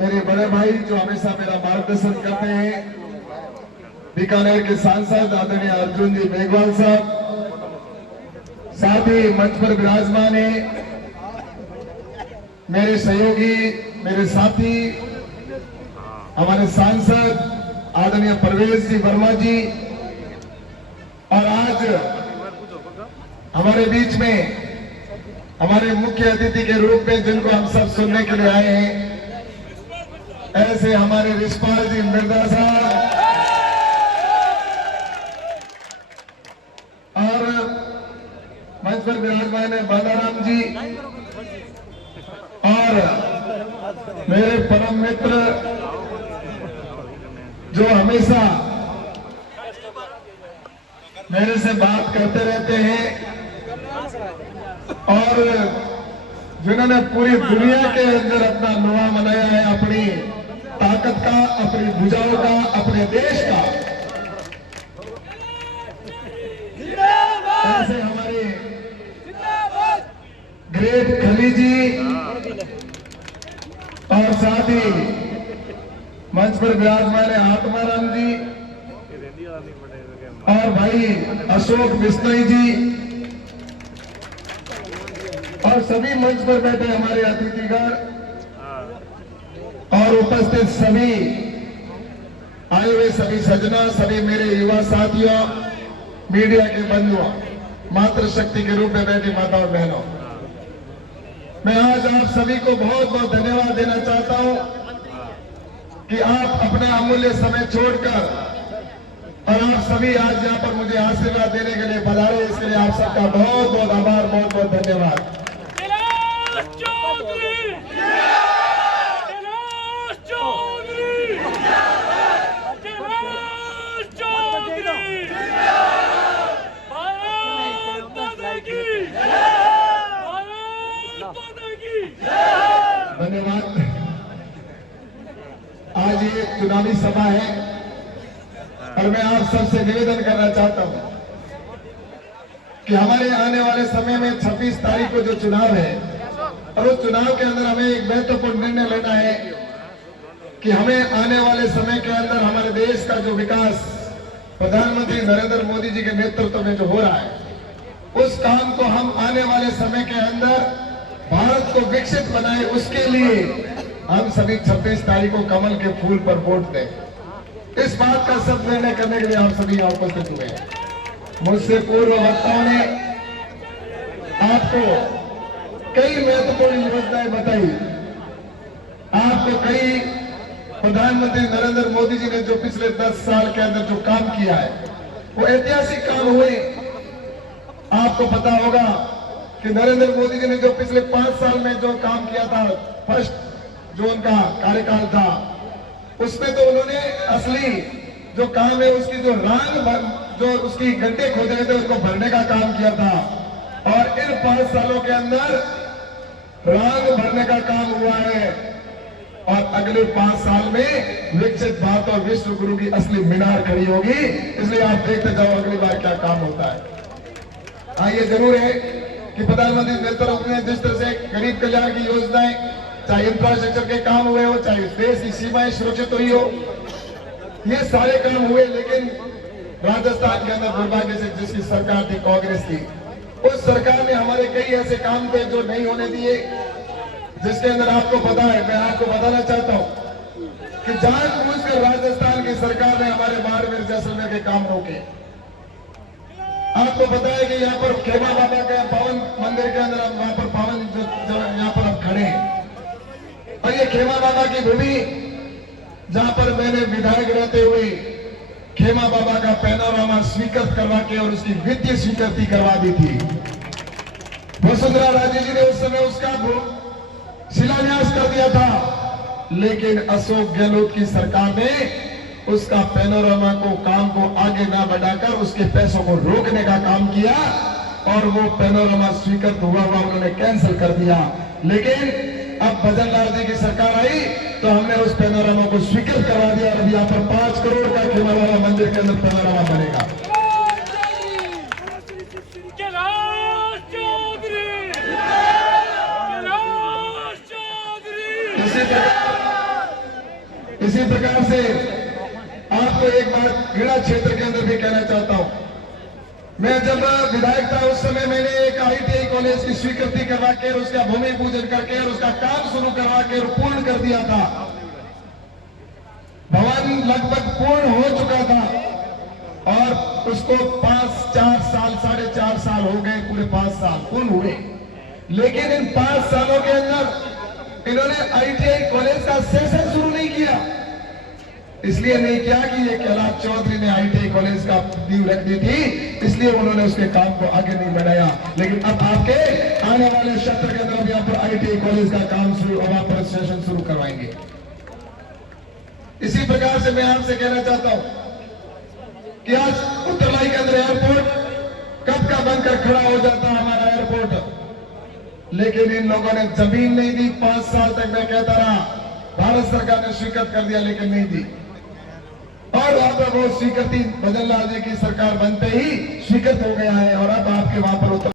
मेरे बड़े भाई जो हमेशा मेरा मार्गदर्शन करते हैं, बीकानेर के सांसद आदरणीय अर्जुन जी मेघवाल साहब, साथ ही मंच पर विराजमान है मेरे सहयोगी, मेरे साथी, हमारे सांसद आदरणीय परवेश जी वर्मा जी, और आज हमारे बीच में हमारे मुख्य अतिथि के रूप में जिनको हम सब सुनने के लिए आए हैं, ऐसे हमारे रिशपाल जी मिर्जा साहब और मंच पर विराजमान है बालाराम जी और मेरे परम मित्र जो हमेशा मेरे से बात करते रहते हैं और जिन्होंने पूरी दुनिया के अंदर अपना नुआ मनाया है, अपनी ताकत का, अपनी भुजाओं का, अपने देश का, ऐसे हमारे ग्रेट खली जी और साथ ही मंच पर विराजमान है आत्माराम जी और भाई अशोक बिश्नोई जी और सभी मंच पर बैठे हमारे अतिथिगण और उपस्थित सभी आए हुए सभी सजना, सभी मेरे युवा साथियों, मीडिया के बंधुओं, मातृशक्ति के रूप में बैठी माताओं और बहनों, मैं आज आप सभी को बहुत बहुत धन्यवाद देना चाहता हूं कि आप अपना अमूल्य समय छोड़कर और आप सभी आज यहाँ पर मुझे आशीर्वाद देने के लिए पधारे, इसके लिए आप सबका बहुत बहुत आभार, बहुत बहुत धन्यवाद। धन्यवाद। आज ये चुनावी सभा है और मैं आप सबसे निवेदन करना चाहता हूं कि हमारे आने वाले समय में 26 तारीख को जो चुनाव है और उस चुनाव के अंदर हमें एक महत्वपूर्ण निर्णय लेना है कि हमें आने वाले समय के अंदर हमारे देश का जो विकास प्रधानमंत्री नरेंद्र मोदी जी के नेतृत्व में जो हो रहा है, उस काम को हम आने वाले समय के अंदर भारत को विकसित बनाए, उसके लिए हम सभी 26 तारीख को कमल के फूल पर वोट दें। इस बात का सब निर्णय करने के लिए आप सभी यहाँ उपस्थित हुए हैं। मुझसे पूर्व वक्ताओं ने आपको कई महत्वपूर्ण योजनाएं बताई, आपको कई प्रधानमंत्री नरेंद्र मोदी जी ने जो पिछले 10 साल के अंदर जो काम किया है, वो ऐतिहासिक काम हुए। आपको पता होगा कि नरेंद्र मोदी जी ने जो पिछले 5 साल में जो काम किया था, फर्स्ट जो उनका कार्यकाल था, उसमें तो उन्होंने असली जो काम है उसकी जो रांग, जो उसकी गड्ढे खोदे थे उसको भरने का काम किया था और इन 5 सालों के अंदर रांग भरने का काम हुआ है और अगले 5 साल में विकसित भारत और विश्व गुरु की असली मीनार खड़ी होगी। इसलिए आप देखते जाओ अगली बार क्या काम होता है। हाँ, ये जरूर है कि प्रधानमंत्री नेतृत्व में जिस तरह से गरीब कल्याण की योजनाएं, चाहे इंफ्रास्ट्रक्चर के काम हुए हो, चाहे देश की सीमाएं सुरक्षित हुई हो, ये सारे काम हुए। लेकिन राजस्थान के अंदर दुर्भाग्य से जिसकी सरकार थी, कांग्रेस की, उस सरकार ने हमारे कई ऐसे काम थे जो नहीं होने दिए, जिसके अंदर आपको पता है, मैं आपको बताना चाहता हूं कि जानबूझकर राजस्थान की सरकार ने हमारे बाड़मेर जैसलमेर के काम रोके। आपको पता है कि यहाँ पर खेमा बाबा के पावन मंदिर के अंदर हम वहां पर पावन यहाँ पर हम खड़े हैं और ये खेमा बाबा की भूमि जहां पर मैंने विधायक रहते हुए खेमा बाबा का पैनोरामा स्वीकृत करवा के और उसकी वित्तीय स्वीकृति करवा दी थी। वसुंधरा राजे जी ने उस समय उसका शिलान्यास कर दिया था, लेकिन अशोक गहलोत की सरकार ने उसका पैनोरामा को काम को आगे ना बढ़ाकर उसके पैसों को रोकने का काम किया और वो पैनोरामा स्वीकृत हुआ उन्होंने कैंसिल कर दिया। लेकिन अब भजनलाल जी की सरकार आई तो हमने उस पैनोरामा को स्वीकृत करवा दिया और अभी यहाँ पर 5 करोड़ का खेमा बाबा मंदिर के अंदर पैनोरामा बनेगा। इसी प्रकार इसी प्रकार से आपको एक बात क्रीड़ा क्षेत्र के अंदर भी कहना चाहता हूं। मैं जब विधायक था उस समय मैंने एक ITI कॉलेज की स्वीकृति करवा के उसका भूमि पूजन करके और उसका काम शुरू करवा के और पूर्ण कर दिया था। भवन लगभग पूर्ण हो चुका था और उसको 4 साल 4.5 साल हो गए, पूरे 5 साल पूर्ण हुए। लेकिन इन 5 सालों के अंदर इन्होंने ITI कॉलेज का सेशन शुरू नहीं किया। इसलिए नहीं किया कि ये कैलाश चौधरी ने ITI कॉलेज का नींव रख दी थी, इसलिए उन्होंने उसके काम को आगे नहीं बढ़ाया। लेकिन अब आपके आने वाले क्षेत्र के अंदर यहाँ पर ITI कॉलेज का काम शुरू और वहां पर सेशन शुरू करवाएंगे। इसी प्रकार से मैं आपसे कहना चाहता हूं कि आज उत्तरलाई के अंदर एयरपोर्ट कब का बनकर खड़ा हो जाता हमारा एयरपोर्ट, लेकिन इन लोगों ने जमीन नहीं दी। 5 साल तक मैं कहता रहा, भारत सरकार ने स्वीकृत कर दिया लेकिन नहीं दी। और वहां पर वो स्वीकृति भजन लाल जी की सरकार बनते ही स्वीकृत हो गया है और अब आपके वहां पर